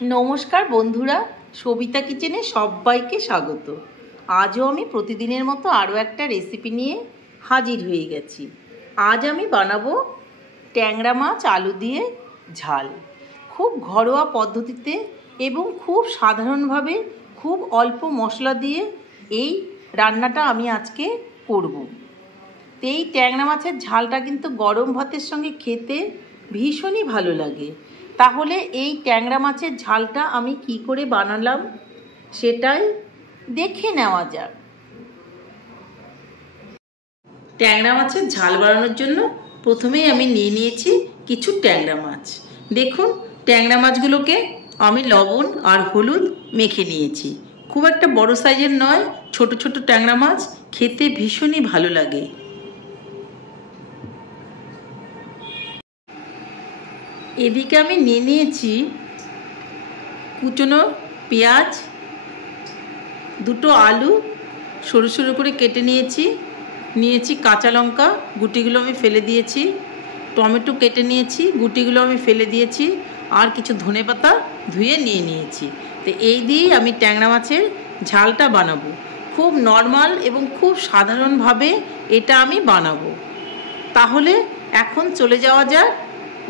নমস্কার বন্ধুরা, সবিতা কিচেনে সবাইকে স্বাগত। আজও আমি প্রতিদিনের মতো আরও একটা রেসিপি নিয়ে হাজির হয়ে গেছি। আজ আমি বানাবো ট্যাংরা মাছ আলু দিয়ে ঝাল। খুব ঘরোয়া পদ্ধতিতে এবং খুব সাধারণভাবে খুব অল্প মশলা দিয়ে এই রান্নাটা আমি আজকে করব। এই ট্যাংরা মাছের ঝালটা কিন্তু গরম ভাতের সঙ্গে খেতে ভীষণই ভালো লাগে। তাহলে এই ট্যাংরা মাছের ঝালটা আমি কি করে বানালাম সেটাই দেখে নেওয়া যাক। ট্যাংরা মাছের ঝাল বানানোর জন্য প্রথমেই আমি নিয়ে নিয়েছি কিছু ট্যাংরা মাছ। দেখুন, ট্যাংরা মাছগুলোকে আমি লবণ আর হলুদ মেখে নিয়েছি। খুব একটা বড় সাইজের নয়, ছোট ছোট ট্যাংরা মাছ, খেতে ভীষণই ভালো লাগে। এদিকে আমি নিয়ে নিয়েছি কুচনো পেঁয়াজ, দুটো আলু সরু সরু করে কেটে নিয়েছি কাঁচা লঙ্কা, গুটিগুলো আমি ফেলে দিয়েছি, টমেটো কেটে নিয়েছি, গুটিগুলো আমি ফেলে দিয়েছি, আর কিছু ধনেপাতা ধুয়ে নিয়েছি। তো এই দিয়েই আমি ট্যাংরা মাছের ঝালটা বানাবো। খুব নর্মাল এবং খুব সাধারণভাবে এটা আমি বানাবো। তাহলে এখন চলে যাওয়া যাক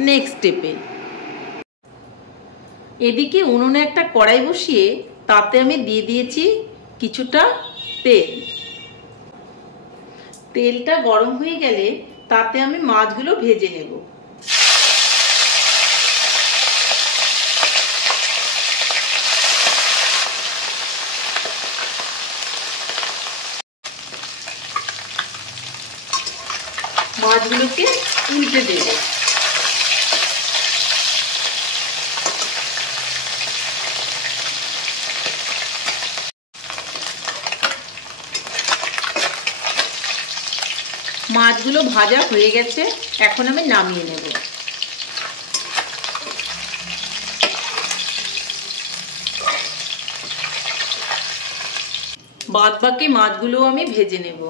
নেক্সট স্টেপে। এদিকে উনুনে একটা কড়াই বসিয়ে তাতে আমি দিয়ে দিয়েছি কিছুটা তেল। তেলটা গরম হয়ে গেলে তাতে আমি মাছগুলো ভেজে নেব। মাছগুলোকে উল্টে দেব। মাছগুলো ভাজা হয়ে গেছে, এখন আমি নামিয়ে নেব। বাদ বাকি মাছগুলো আমি ভেজে নেব।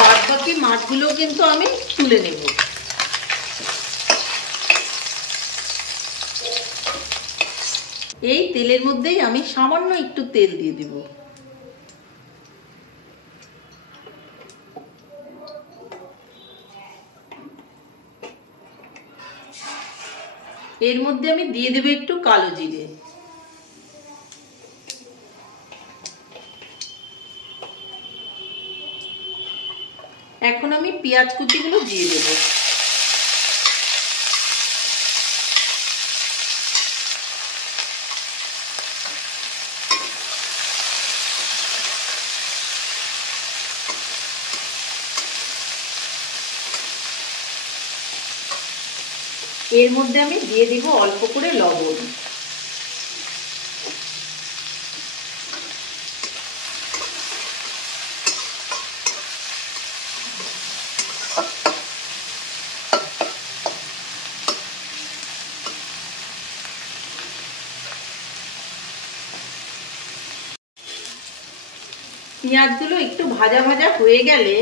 বাদ বাকি মাছগুলো কিন্তু আমি তুলে নেব। এই তেলের মধ্যেই আমি সামান্য একটু তেল দিয়ে দেব। এর মধ্যে আমি দিয়ে দেব একটু কালো জিরে। এখন আমি পেঁয়াজ কুচিগুলো দিয়ে দেব। এর মধ্যে আমি দিয়ে দিব অল্প করে লবণ। পেঁয়াজগুলো একটু ভাজা ভাজা হয়ে গেলে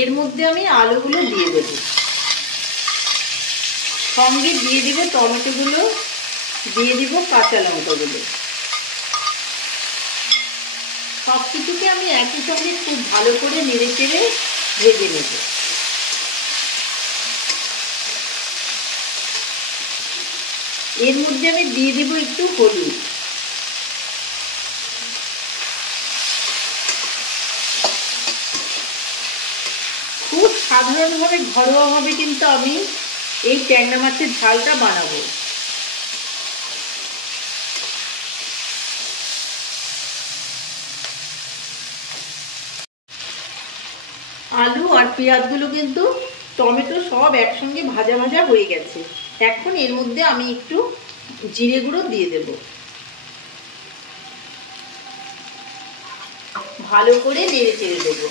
এর মধ্যে আমি আলুগুলো দিয়ে দেব। সঙ্গে দিয়ে দিব টমেটোগুলো, দিয়ে দিব কাঁচা লঙ্কাগুলো। সব কিছুকে আমি একই সঙ্গে খুব ভালো করে নেড়ে চেড়ে ভেজে নেব। এর মধ্যে আমি দিয়ে দেব একটু হলুদ। খুব সাধারণভাবে ঘরোয়াভাবে কিন্তু আমি এই ট্যাংরা মাছের ঝালটা বানাবো। আলু আর পেঁয়াজগুলো কিন্তু টমেটো সব একসঙ্গে ভাজা ভাজা হয়ে গেছে। এখন এর মধ্যে আমি একটু জিরে গুঁড়ো দিয়ে দেব। ভালো করে নেড়ে চেড়ে দেবো।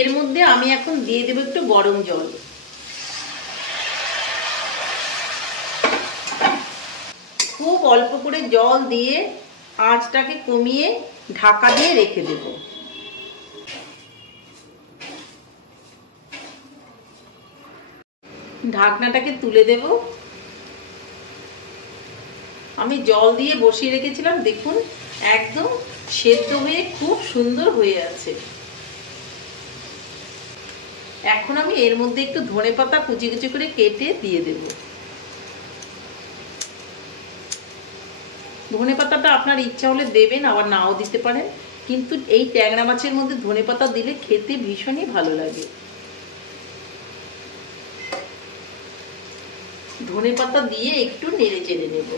এর মধ্যে আমি এখন দিয়ে দেব একটু গরম জল। খুব অল্প করে জল দিয়ে আঁচটাকে কমিয়ে ঢাকা দিয়ে রেখে দেব। ঢাকনাটাকে তুলে দেব। আমি জল দিয়ে বসিয়ে রেখেছিলাম, দেখুন একদম সেদ্ধ হয়ে খুব সুন্দর হয়ে আছে। এখন আমি এর মধ্যে একটু ধনেপাতা কুচি কুচি করে কেটে দিয়ে দেব। ধনেপাতাটা আপনার ইচ্ছা হলে দেবেন, আবার নাও দিতে পারেন, কিন্তু এই ট্যাংরা মাছের মধ্যে ধনেপাতা দিলে খেতে ভীষণই ভালো লাগে। ধনেপাতা দিয়ে একটু নেড়ে চেড়ে নেব।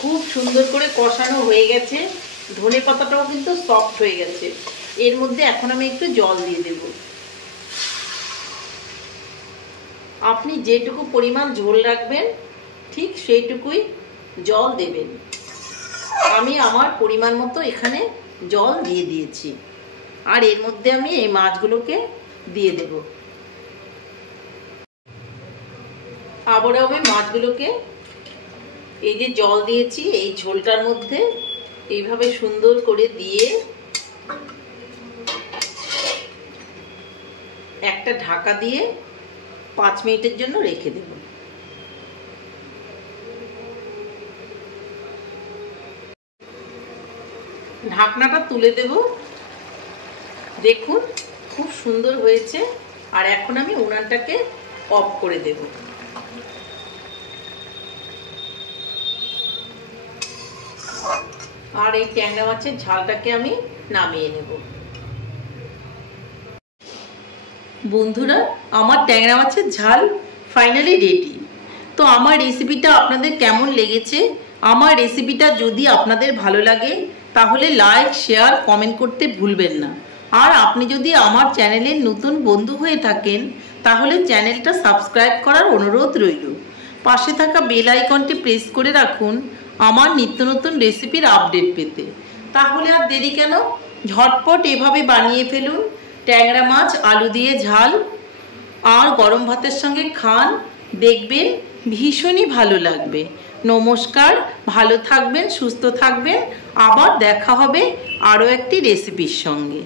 খুব সুন্দর করে কষানো হয়ে গেছে, ধনেপাতাটাও কিন্তু সফট হয়ে গেছে। এর মধ্যে এখন আমি একটু জল দিয়ে দেব। আপনি যেটুকু পরিমাণ ঝোল রাখবেন ঠিক সেইটুকুই জল দেবেন। আমি আমার পরিমাণ মতো এখানে জল দিয়ে দিয়েছি, আর এর মধ্যে আমি এই মাছগুলোকে দিয়ে দেব। আবারও আমি মাছগুলোকে এই যে জল দিয়েছি এই ঝোলটার মধ্যে এইভাবে সুন্দর করে দিয়ে একটা ঢাকা দিয়ে 5 মিনিটের জন্য রেখে দেব। ঢাকনাটা তুলে দেব। দেখুন খুব সুন্দর হয়েছে। আর এখন আমি উনানটাকে অফ করে দেব। আর এই ট্যাংরা মাছের ঝালটাকে আমি নামিয়ে নেব। বন্ধুরা, আমার ট্যাংরা মাছের ঝাল ফাইনালি রেডি। তো আমার রেসিপিটা আপনাদের কেমন লেগেছে? আমার রেসিপিটা যদি আপনাদের ভালো লাগে তাহলে লাইক, শেয়ার, কমেন্ট করতে ভুলবেন না। আর আপনি যদি আমার চ্যানেলের নতুন বন্ধু হয়ে থাকেন তাহলে চ্যানেলটা সাবস্ক্রাইব করার অনুরোধ রইল। পাশে থাকা বেল আইকনটি প্রেস করে রাখুন আমার নিত্য নতুন রেসিপির আপডেট পেতে। তাহলে আর দেরি কেন, ঝটপট এভাবে বানিয়ে ফেলুন ট্যাংরা মাছ আলু দিয়ে ঝাল, আর গরম ভাতের সঙ্গে খান, দেখবেন ভীষণই ভালো লাগবে। নমস্কার, ভালো থাকবেন, সুস্থ থাকবেন। আবার দেখা হবে আরও একটি রেসিপির সঙ্গে।